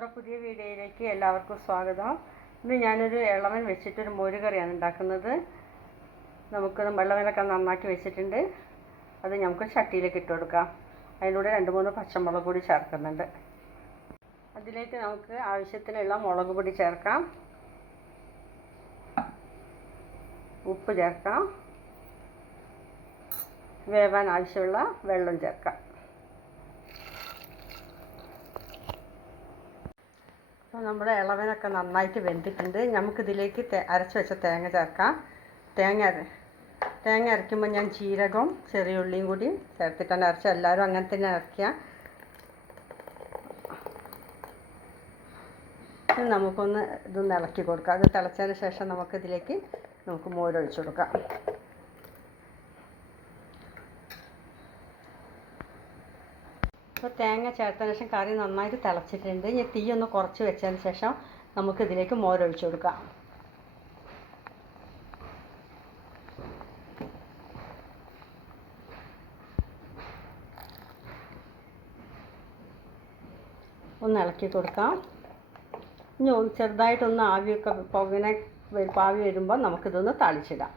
വീഡിയോയിലേക്ക് എല്ലാവർക്കും സ്വാഗതം. ഇന്ന് ഞാനൊരു ഇളവൻ വെച്ചിട്ടൊരു മോരുകറിയാണ് ഉണ്ടാക്കുന്നത്. നമുക്ക് വെള്ളവനൊക്കെ നന്നാക്കി വെച്ചിട്ടുണ്ട്. അത് നമുക്ക് ചട്ടിയിലേക്ക് ഇട്ട് കൊടുക്കാം. അതിലൂടെ രണ്ട് മൂന്ന് പച്ചമുളക് പൊടി ചേർക്കുന്നുണ്ട്. അതിലേക്ക് നമുക്ക് ആവശ്യത്തിനുള്ള മുളക് പൊടി ചേർക്കാം. ഉപ്പ് ചേർക്കാം. വേവാൻ ആവശ്യമുള്ള വെള്ളം ചേർക്കാം. അപ്പോൾ നമ്മുടെ ഇളവനൊക്കെ നന്നായിട്ട് വെന്തിട്ടുണ്ട്. നമുക്കിതിലേക്ക് അരച്ച് വെച്ച തേങ്ങ ചേർക്കാം. തേങ്ങ തേങ്ങ അരയ്ക്കുമ്പോൾ ഞാൻ ജീരകവും ചെറിയ ഉള്ളിയും കൂടി ചേർത്തിട്ടാണ് അരച്ച എല്ലാവരും അങ്ങനെ തന്നെ അരയ്ക്കുക. നമുക്കൊന്ന് ഇതൊന്ന് ഇളക്കി കൊടുക്കാം. അത് തിളച്ചതിന് ശേഷം നമുക്കിതിലേക്ക് നമുക്ക് മോരൊഴിച്ചു കൊടുക്കാം. ഇപ്പോൾ തേങ്ങ ചേർത്തതിന് ശേഷം കറി നന്നായിട്ട് തിളച്ചിട്ടുണ്ട്. ഇനി തീ ഒന്ന് കുറച്ച് വെച്ചതിന് ശേഷം നമുക്കിതിലേക്ക് മോരൊഴിച്ചു കൊടുക്കാം. ഒന്ന് ഇളക്കി കൊടുക്കാം. ഇനി ചെറുതായിട്ടൊന്ന് ആവിയൊക്കെ പുകനെ ആവി വരുമ്പോൾ നമുക്കിതൊന്ന് തളിച്ചിടാം.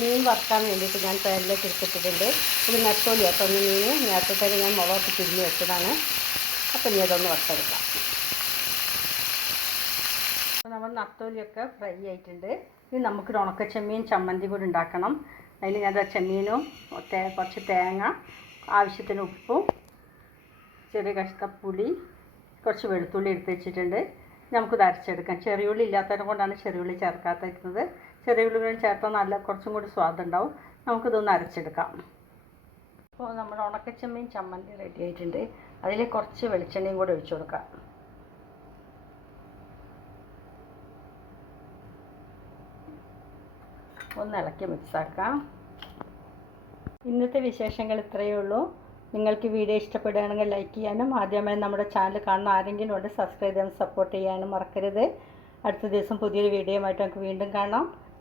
മീൻ വറുക്കാൻ വേണ്ടിയിട്ട് ഞാൻ പാനിലേക്ക് എടുത്തിട്ടുണ്ട് ഇത് നെത്തോലി അപ്പം ഒന്ന് മീൻ നേരത്തെ തന്നെ ഞാൻ മുളകൊക്കെ തിരിഞ്ഞ് വെച്ചതാണ്. അപ്പം ഇനി അതൊന്ന് വറുത്തെടുക്കാം. നമ്മൾ നത്തോലിയൊക്കെ ഫ്രൈ ആയിട്ടുണ്ട്. ഇനി നമുക്ക് ഉണക്ക ചെമ്മീൻ ചമ്മന്തി കൂടി ഉണ്ടാക്കണം. അതിൽ ഞാൻ ചെമ്മീനും കുറച്ച് തേങ്ങ ആവശ്യത്തിന് ഉപ്പും ചെറിയ കഷ്ണ പുളി കുറച്ച് വെളുത്തുള്ളി എടുത്ത് വെച്ചിട്ടുണ്ട്. നമുക്കിത് അരച്ചെടുക്കാം. ചെറിയുള്ളി ഇല്ലാത്തതിനെ കൊണ്ടാണ് ചെറിയുള്ളി ചേർക്കാത്തിരിക്കുന്നത് ചെറിയുള്ളി ഉള്ളികളും ചേർത്താൽ നല്ല കുറച്ചും കൂടി സ്വാദുണ്ടാവും നമുക്കിതൊന്ന് അരച്ചെടുക്കാം. അപ്പോൾ നമ്മുടെ ഉണക്കച്ചമ്മീൻ ചമ്മന്തി റെഡി ആയിട്ടുണ്ട്. അതിൽ കുറച്ച് വെളിച്ചെണ്ണയും കൂടി ഒഴിച്ചു കൊടുക്കാം. ഒന്ന് ഇളക്കി മിക്സാക്കാം ഇന്നത്തെ വിശേഷങ്ങൾ ഇത്രയേ ഉള്ളൂ. നിങ്ങൾക്ക് വീഡിയോ ഇഷ്ടപ്പെടുകയാണെങ്കിൽ ലൈക്ക് ചെയ്യാനും ആദ്യമായി നമ്മുടെ ചാനൽ കാണുന്ന ആരെങ്കിലും ഉണ്ട് സബ്സ്ക്രൈബ് ചെയ്യാനും സപ്പോർട്ട് ചെയ്യാനും മറക്കരുത്. അടുത്ത ദിവസം പുതിയൊരു വീഡിയോയുമായിട്ട് നമുക്ക് വീണ്ടും കാണാം.